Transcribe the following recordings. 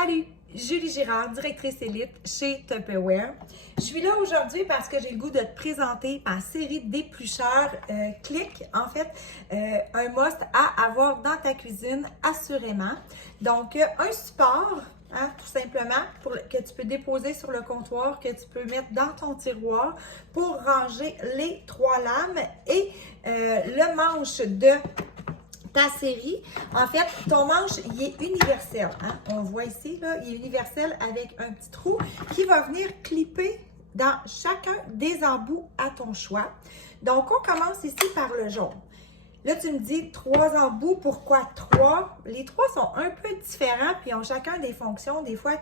Salut, Julie Girard, directrice élite chez Tupperware. Je suis là aujourd'hui parce que j'ai le goût de te présenter ma série d'éplucheurs Click. En fait, un must à avoir dans ta cuisine, assurément. Donc, un support, tout simplement, que tu peux déposer sur le comptoir, que tu peux mettre dans ton tiroir pour ranger les 3 lames et le manche de ta série. En fait, ton manche, il est universel. On voit ici, là, il est universel avec un petit trou qui va venir clipper dans chacun des embouts à ton choix. Donc, on commence ici par le jaune. Là, tu me dis 3 embouts, pourquoi 3? Les 3 sont un peu différents puis ont chacun des fonctions. Des fois,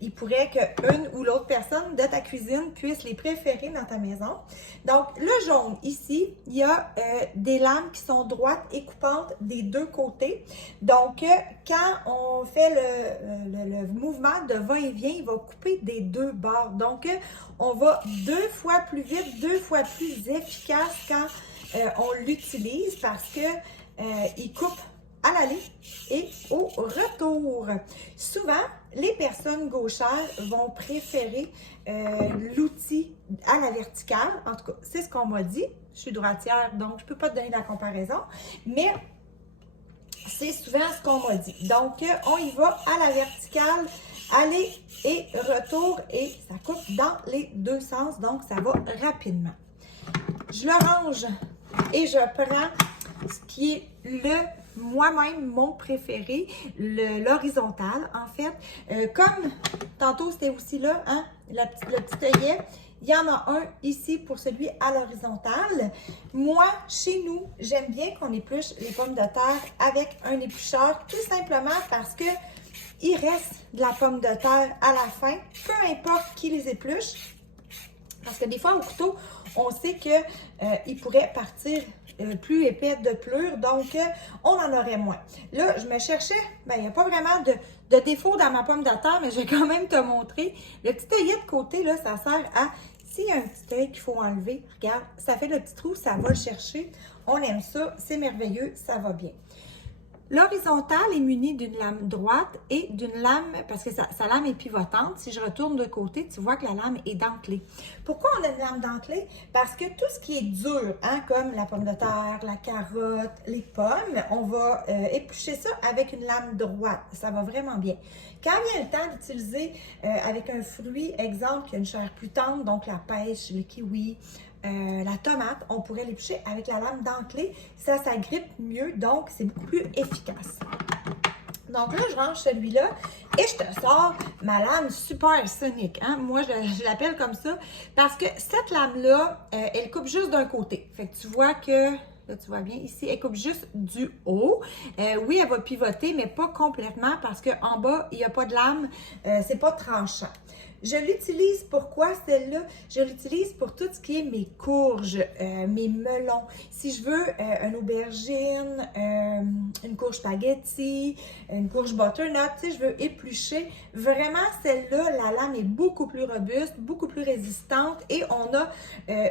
il pourrait qu'une ou l'autre personne de ta cuisine puisse les préférer dans ta maison. Donc, le jaune, ici, il y a des lames qui sont droites et coupantes des deux côtés. Donc, quand on fait le mouvement de va-et-vient, il va couper des deux bords. Donc, on va 2 fois plus vite, 2 fois plus efficace quand on l'utilise parce que il coupe à l'aller et au retour. Souvent, les personnes gauchères vont préférer l'outil à la verticale. En tout cas, c'est ce qu'on m'a dit. Je suis droitière, donc je ne peux pas te donner la comparaison, mais c'est souvent ce qu'on m'a dit. Donc, on y va à la verticale, aller et retour, et ça coupe dans les deux sens, donc ça va rapidement. Je le range et je prends ce qui est moi-même, mon préféré, l'horizontal, en fait. Comme tantôt, c'était aussi là, le petit œillet, il y en a un ici pour celui à l'horizontale. Moi, chez nous, j'aime bien qu'on épluche les pommes de terre avec un éplucheur, tout simplement parce que il reste de la pomme de terre à la fin, peu importe qui les épluche. Parce que des fois, au couteau, on sait qu'il pourrait partir plus épais de pelure, donc on en aurait moins. Là, je me cherchais, il n'y a pas vraiment de défaut dans ma pomme de terre, mais je vais quand même te montrer. Le petit œillet de côté, là, ça sert à, s'il y a un petit œil qu'il faut enlever, regarde, ça fait le petit trou, ça va le chercher. On aime ça, c'est merveilleux, ça va bien. L'horizontale est munie d'une lame droite et d'une lame, parce que sa lame est pivotante. Si je retourne de côté, tu vois que la lame est dentelée. Pourquoi on a une lame dentelée? Parce que tout ce qui est dur, comme la pomme de terre, la carotte, les pommes, on va éplucher ça avec une lame droite. Ça va vraiment bien. Quand vient le temps d'utiliser avec un fruit, exemple, qui a une chair plus tendre, donc la pêche, le kiwi, la tomate, on pourrait l'éplucher avec la lame dentelée. Ça s'agrippe mieux, donc c'est beaucoup plus efficace. Donc là, je range celui-là et je te sors ma lame super sonique. Moi, je l'appelle comme ça parce que cette lame-là, elle coupe juste d'un côté. Fait que tu vois que, là, tu vois bien ici, elle coupe juste du haut. Oui, elle va pivoter, mais pas complètement parce qu'en bas, il n'y a pas de lame, c'est pas tranchant. Je l'utilise pourquoi celle-là? Je l'utilise pour tout ce qui est mes courges, mes melons. Si je veux une aubergine, une courge spaghetti, une courge butternut, tu sais, je veux éplucher. Vraiment, celle-là, la lame est beaucoup plus robuste, beaucoup plus résistante et on a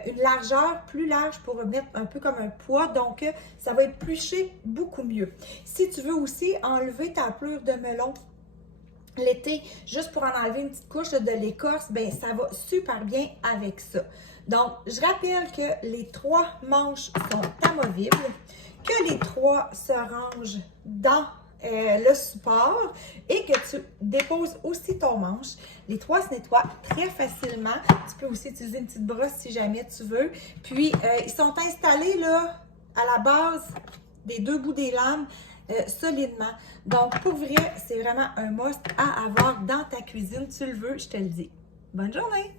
une largeur plus large pour mettre un peu comme un poids. Donc, ça va éplucher beaucoup mieux. Si tu veux aussi enlever ta pelure de melon, l'été, juste pour en enlever une petite couche de l'écorce, ça va super bien avec ça. Donc, je rappelle que les 3 manches sont amovibles, que les 3 se rangent dans le support et que tu déposes aussi ton manche. Les 3 se nettoient très facilement. Tu peux aussi utiliser une petite brosse si jamais tu veux. Puis, ils sont installés là à la base des 2 bouts des lames solidement. Donc, pour vrai, c'est vraiment un must à avoir dans ta cuisine. Tu le veux, je te le dis. Bonne journée!